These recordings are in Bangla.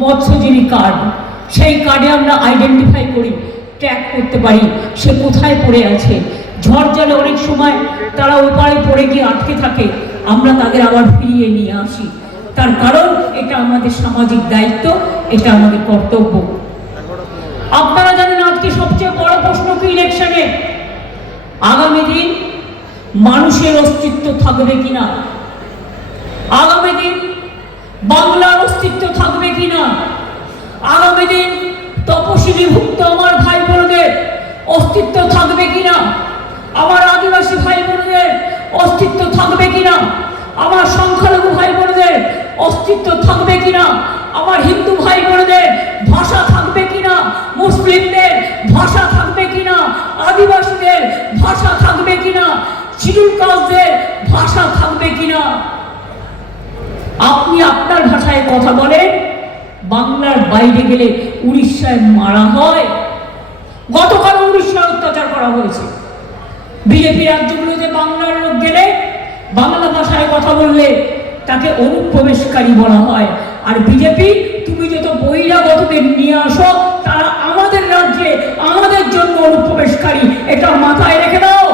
মৎস্যজীবী কার্ড, সেই কার্ডে আমরা আইডেন্টিফাই করি, ট্র্যাক করতে পারি সে কোথায় পড়ে আছে। ঝড় জলে অনেক সময় তারা ওপারে পড়ে গিয়ে আটকে থাকে, আমরা তাদের আবার ফিরিয়ে নিয়ে আসি। তার কারণ এটা আমাদের সামাজিক দায়িত্ব, এটা আমাদের কর্তব্য। আপনারা জানেন আজকে সবচেয়ে বড় প্রশ্ন কি ইলেকশনে? আগামী দিন মানুষের অস্তিত্ব থাকবে কিনা, আগামী দিন বাংলার অস্তিত্ব থাকবে কিনা, আগামী দিন তপশিলীভুক্ত আমার ভাই বোনদের অস্তিত্ব থাকবে কিনা, আমার আদিবাসী ভাই বোনদের অস্তিত্ব থাকবে কিনা, আমার সংখ্যালঘু ভাই বোনদের অস্তিত্ব থাকবে কিনা, আমার হিন্দু ভাই বোনদের ভাষা থাকবে কিনা, মুসলিমদের ভাষা থাকবে কিনা, আদিবাসীদের ভাষা থাকবে কিনা, শিডিউল কাস্টদের ভাষা থাকবে কিনা। আপনি আপনার ভাষায় কথা বলেন, বাংলার বাইরে গেলে উড়িষ্যায় মারা হয়। গতকাল উড়িষ্যায় অত্যাচার করা হয়েছে। বিজেপি রাজ্যগুলোতে বাংলার লোক গেলে বাংলা ভাষায় কথা বললে তাকে অনুপ্রবেশকারী বলা হয়। আর বিজেপি, তুমি যত বহিরাগতদের নিয়ে আসো তারা আমাদের রাজ্যে আমাদের জন্য অনুপ্রবেশকারী, এটা মাথায় রেখে দাও।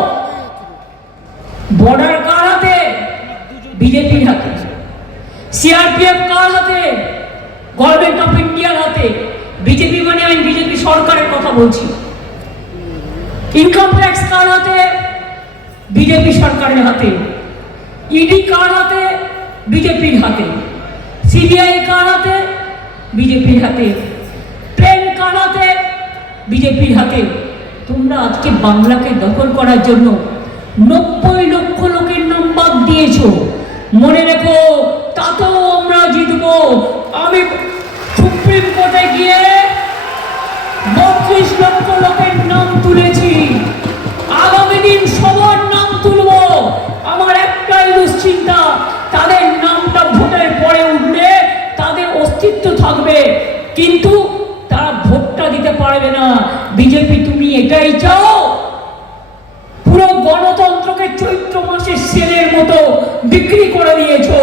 বর্ডার কার হাতে? বিজেপির হাতে। সিআরপিএফ কার হাতে? গভর্নমেন্ট অফ ইন্ডিয়ার হাতে। বিজেপি মানে আমি বিজেপি সরকারের কথা বলছি। ইনকাম ট্যাক্স কার হাতে? বিজেপি সরকারের হাতে। ইডি কার হাতে? বিজেপির হাতে। সিবিআই কার হাতে? বিজেপির হাতে। ট্রেন কার হাতে? বিজেপির হাতে। তোমরা আজকে বাংলাকে দখল করার জন্য 90 লক্ষ লোকের নাম বাদ দিয়েছো। মনে রেখো, তাতেও আমরা জিতবো। আমি সুপ্রিম কোর্টে গিয়ে 32 লক্ষ লোকের নাম তুলেছি, আগামী দিন সবার নাম তুলব। আমার একটাই দুশ্চিন্তা, তাদের নামটা ভোটের পরে উঠলে তাদের অস্তিত্ব থাকবে, কিন্তু তারা ভোটটা দিতে পারবে না। বিজেপি, তুমি এটাই চাও? পুরো গণতন্ত্রকে চৈত্র মাসের সেলের মতো বিক্রি করে দিয়েছো।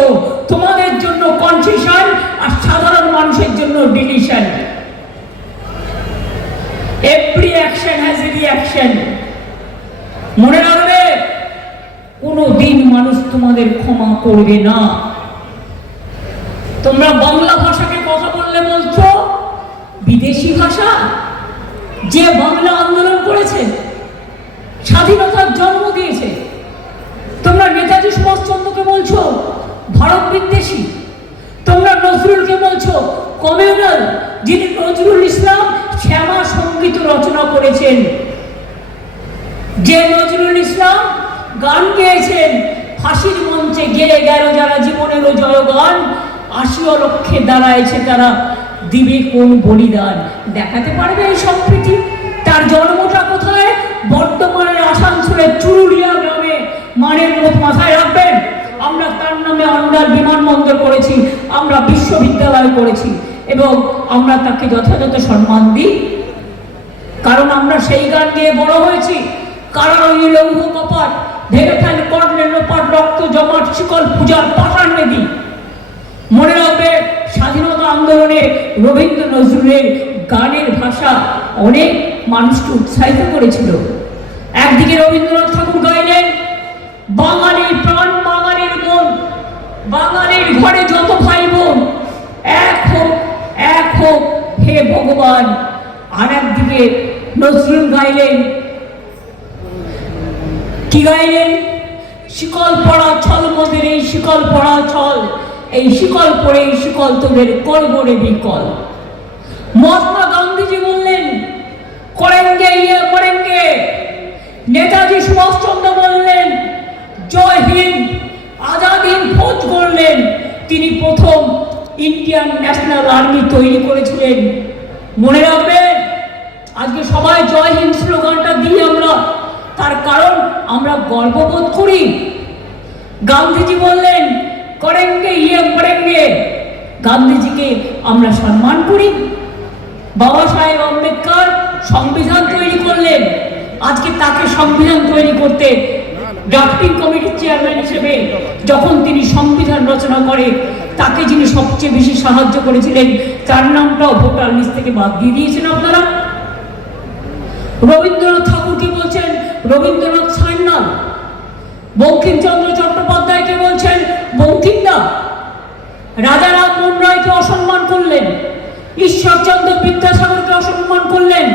তোমাদের জন্য কনসেশন আর সাধারণ মানুষের জন্য deletion. Every action has a reaction. মনে রাখবে, কোনো দিন মানুষ তোমাদের ক্ষমা করবে না। তোমরা বাংলা ভাষাকে কথা বললে বলছো বিদেশি ভাষা। যে বাংলা আন্দোলন করেছে, স্বাধীনতার জন্ম দিয়েছে, তোমরা নেতাজি সুভাষচন্দ্রকে বলছো ভারত বিদ্বেষী। তোমরা নজরুলকে বলছো কমিউনাল, যিনি নজরুল ইসলাম শ্যামা সঙ্গীত রচনা করেছেন। যে নজরুল ইসলাম গান গেয়েছেন, ফাঁসির মঞ্চে গেয়ে গেল যারা জীবনেরও জয়গান, 80 লক্ষে দাঁড়াইছে তারা, দিবে কোন বলিদান। দেখাতে পারবে এই সম্প্রীতি? তার জন্মটা কোথায়? বর্তমানের আসানসোলের চুরুলিয়া গ্রামে। মানের মুখ মাথায় রাখবেন। আমরা তার নামে আন্ডার বিমানবন্দর করেছি, আমরা বিশ্ববিদ্যালয় করেছি, এবং আমরা তাকে যথাযথ সম্মান দিই, কারণ আমরা সেই গান গেয়ে বড় হয়েছি। কারণ ওই লৌহ কপাট ভেবে ফেল করলে লোপাট, রক্ত জমাট শিকল পূজার পাঠান নেদি। মনে রাখবে, স্বাধীনতা আন্দোলনে রবীন্দ্র নজরুলের গানের ভাষা অনেক মানুষকে উৎসাহিত করেছিল। একদিকে রবীন্দ্রনাথ ঠাকুর গাইলেন বাঙালির প্রাণ, বাঙালির মন, বাঙালির ঘরে যত ভাই বোন, এক হোক, এক হোক হে ভগবান। আর একদিকে নজরুল গাইলেন, কি গাইলেন? শিকল পড়া ছল মোদের এই শিকল পড়া ছল, এই শিকল পরে এই শিকল তোদের করবো রে বিকল। মহাত্মা গান্ধীজি বললেন করেঙ্গে ইয়ে করেঙ্গে। নেতাজি সুভাষচন্দ্র বললেন জয় হিন্দ, আজাদ হিন্দ ফৌজ করলেন। তিনি প্রথম ইন্ডিয়ান ন্যাশনাল আর্মি তৈরি করেছিলেন। মনে রাখবেন, আজকে সবাই জয় হিন্দ স্লোগানটা দিই আমরা, তার কারণ আমরা গর্ববোধ করি। গান্ধীজি বললেন করেঙ্গে ইয়ে করেঙ্গে, গান্ধীজিকে আমরা সম্মান করি। বাবা সাহেব আম্বেদকর সংবিধান তৈরি করলেন, আজকে তাকে সংবিধান তৈরি করতে ড্রাফটিং কমিটির চেয়ারম্যান হিসেবে যখন তিনি সংবিধান রচনা করে, তাকে যিনি সবচেয়ে বেশি সাহায্য করেছিলেন তার নামটাও ভোটার লিস্ট থেকে বাদ দিয়ে দিয়েছেন আপনারা। রবীন্দ্রনাথ ঠাকুরকে বলছেন রবীন্দ্রনাথ সান্যাল, বঙ্কিমচন্দ্র চট্টোপাধ্যায়কে বলছেন বঙ্কিমদা, রাজা রামমোহন রায়কে অসম্মান করলেন, ঈশ্বরচন্দ্র বিদ্যাসাগরকে অসম্মান করলেন,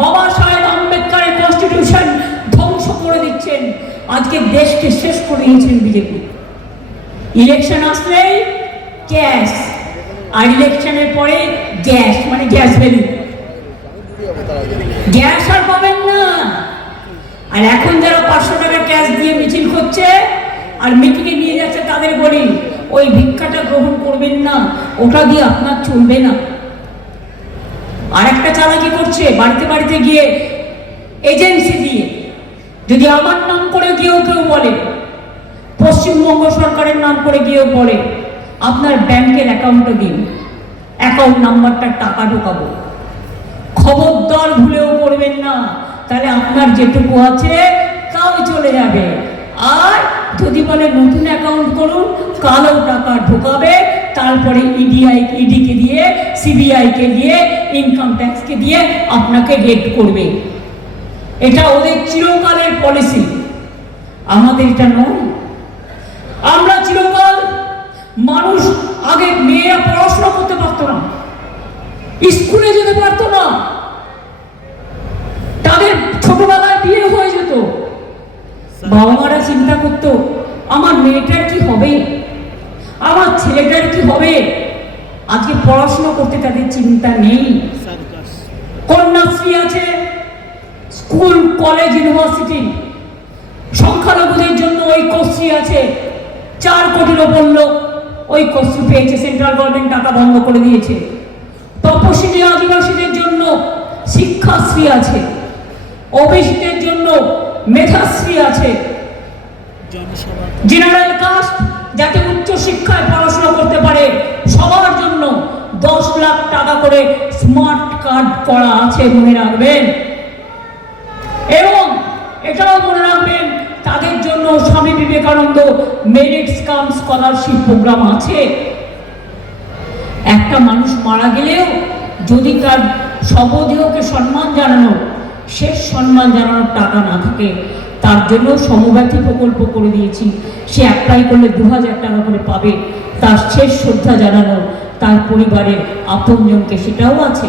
বাবা সাহেব আম্বেদকরের কনস্টিটিউশন ধ্বংস করে দিচ্ছেন, আজকে দেশকে শেষ করে দিয়েছেন বিজেপি। ইলেকশন আসলেই ক্যাশ, আর ইলেকশনের পরে গ্যাস, মানে গ্যাস ভ্যালু, গ্যাস আর পাবেন না। আর এখন যারা 500 টাকা ক্যাশ দিয়ে মিছিল করছে আর মিটিংয়ে নিয়ে যাচ্ছে তাদের বলি ওই ভিক্ষাটা গ্রহণ করবেন না, ওটা দিয়ে আপনার চলবে না। আর একটা চালাকি করছে, বাড়িতে বাড়িতে গিয়ে এজেন্সি দিয়ে, যদি আমার নাম করে গিয়েও কেউ বলে, পশ্চিমবঙ্গ সরকারের নাম করে গিয়েও বলে আপনার ব্যাংকের অ্যাকাউন্টে দিন, অ্যাকাউন্ট নাম্বারটা টাকা ঢোকাবো, খবরদার ভুলেও করবেন না, তাহলে আপনার যেটুকু আছে তাও চলে যাবে। আর যদি বলে নতুন অ্যাকাউন্ট করুন, কালো টাকা ঢোকাবে, তারপরে ইডিকে দিয়ে, সিবিআইকে দিয়ে, ইনকাম ট্যাক্সকে দিয়ে আপনাকে রেড করবে। এটা ওদের চিরকালের পলিসি, আমাদের এটা নয়। আমরা চিরকাল, মানুষ আগে মেয়েরা পড়াশোনা করতে পারতো না, স্কুলে যেতে পারতো না, তাদের ছোটবেলায় বিয়ে হয়ে যেত, বাবা মারা চিন্তা করতো আমার মেয়েটার কি হবে, আমার ছেলেটার কি হবে। আজকে পড়াশোনা করতে তাদের চিন্তা নেই। কন্যাশ্রী আছে, স্কুল কলেজ ইউনিভার্সিটি, সংখ্যালঘুদের জন্য ঐক্যশ্রী আছে, 4 কোটির ওপর লোক ঐক্যশ্রী পেয়েছে, সেন্ট্রাল গভর্নমেন্ট টাকা বন্ধ করে দিয়েছে। তপশিলি আদিবাসীদের জন্য শিক্ষাশ্রী আছে, ওবিসিদের জন্য মেধাশ্রী আছে, জেনারেল কাস্ট যাতে উচ্চ শিক্ষায় পড়াশোনা করতে পারে সবার জন্য 10 লাখ টাকা করে স্মার্ট কার্ড করা আছে, মনে রাখবেন। এবং এটাও মনে রাখবেন তাদের জন্য Swami Vivekananda merit cum scholarship program আছে। একটা মানুষ মারা গেলেও যদি তার শবদেহকে সম্মান জানানো, শেষ সম্মান জানানোর টাকা না থাকে, তার জন্য সমব্যথী প্রকল্প করে দিয়েছি। সে অ্যাপ্লাই করলে 2000 টাকা করে পাবে, তার শেষ শ্রদ্ধা জানানো তার পরিবারের আপনজনকে, সেটাও আছে।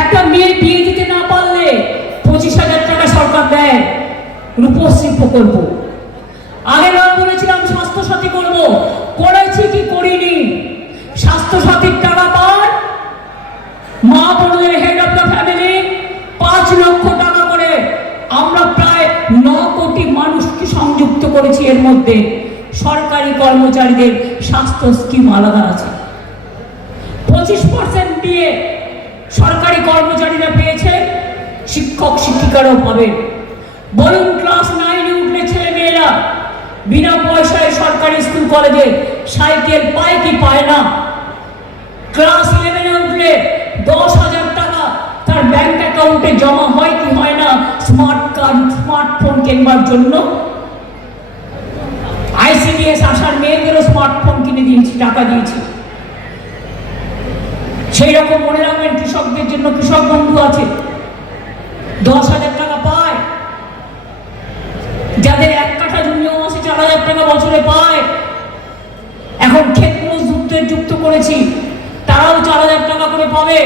একটা মেয়ে বিয়ে দিতে না পারলে 25,000 টাকা সরকার দেয়, রূপশ্রী প্রকল্প। আগের বার বলেছিলাম স্বাস্থ্যসাথী করবো, করেছি কি করিনি? স্বাস্থ্যসাথীর টাকা পায় মা বোনদের হেড অফ দ্য ফ্যামিলি 5 লক্ষ টাকা করে। আমরা প্রায় 9 কোটি মানুষকে সংযুক্ত করেছি। এর মধ্যে সরকারি কর্মচারীদের স্বাস্থ্য স্কিম আলাদা আছে, 25% দিয়ে সরকারি কর্মচারীরা পেয়েছে, শিক্ষক শিক্ষিকারাও পাবেন। বলুন, ক্লাস 9-এ উঠলে ছেলে মেয়েরা বিনা পয়সায় সরকারি স্কুল কলেজে সাইকেল পায় কি পায় না? ক্লাস 11-এ উঠলে 10,000 টাকা তার ব্যাংক অ্যাকাউন্টে জমা হয় কি হয় না স্মার্ট কার্ড, স্মার্টফোন কেনবার জন্য? ICDS আসার মেয়েদেরও স্মার্টফোন কিনে দিয়েছি, টাকা দিয়েছি। সেই রকম মনে রাখবেন কৃষকদের জন্য কৃষক বন্ধু আছে, 10,000 টাকা পায়। যাদের 1 কাঠা জমিও আছে 4,000 টাকা বছরে পায়। এখন ক্ষেত মজদুরদের যুক্ত করেছি, তারাও 4,000 টাকা করে পাবে।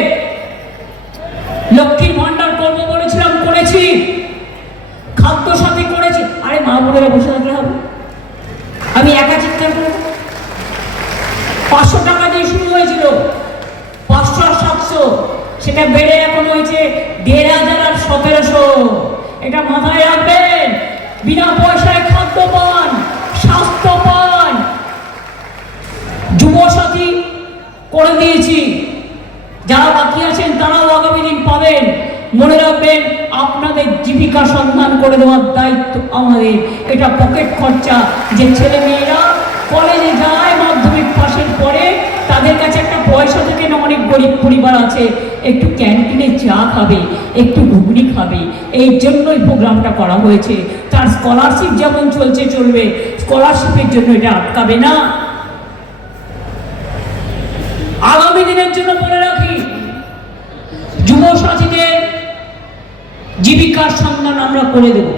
লক্ষ্মীর ভান্ডার করবো বলেছিলাম, করেছি। খাদ্য সাথী করেছি। আরে মা বোনেরা বসে থাকলে হবে? আমি একা চিৎকার করব? 500 টাকা দিয়ে শুরু হয়েছিল, 500 আর 700, সেটা বেড়ে এখন হয়েছে 1,500 আর 1,700। এটা মাথায় রাখবেন। বিনা পয়সায় খাদ্য পান, স্বাস্থ্য পান। যুবসাথী করে দিয়েছি, যারা বাকি আছেন তারাও আগামী দিন পাবেন। মনে রাখবেন, আপনাদের জীবিকা সন্ধান করে দেওয়ার দায়িত্ব আমাদের। এটা পকেট খরচা। যে ছেলে মেয়েরা কলেজে যায়, মাধ্যমিক পাশের পরে, তাদের কাছে একটা পয়সা থাকে না, অনেক গরিব পরিবার আছে, একটু ক্যান্টিনে চা খাবে, একটু ঘুগনি খাবে, এই জন্যই প্রোগ্রামটা করা হয়েছে। তার স্কলারশিপ যেমন চলছে চলবে, স্কলারশিপের জন্য এটা আটকাবে না। আগামী দিনের জন্য বলে রাখি, যুব সাথীদের জীবিকার সন্ধান আমরা করে দেব।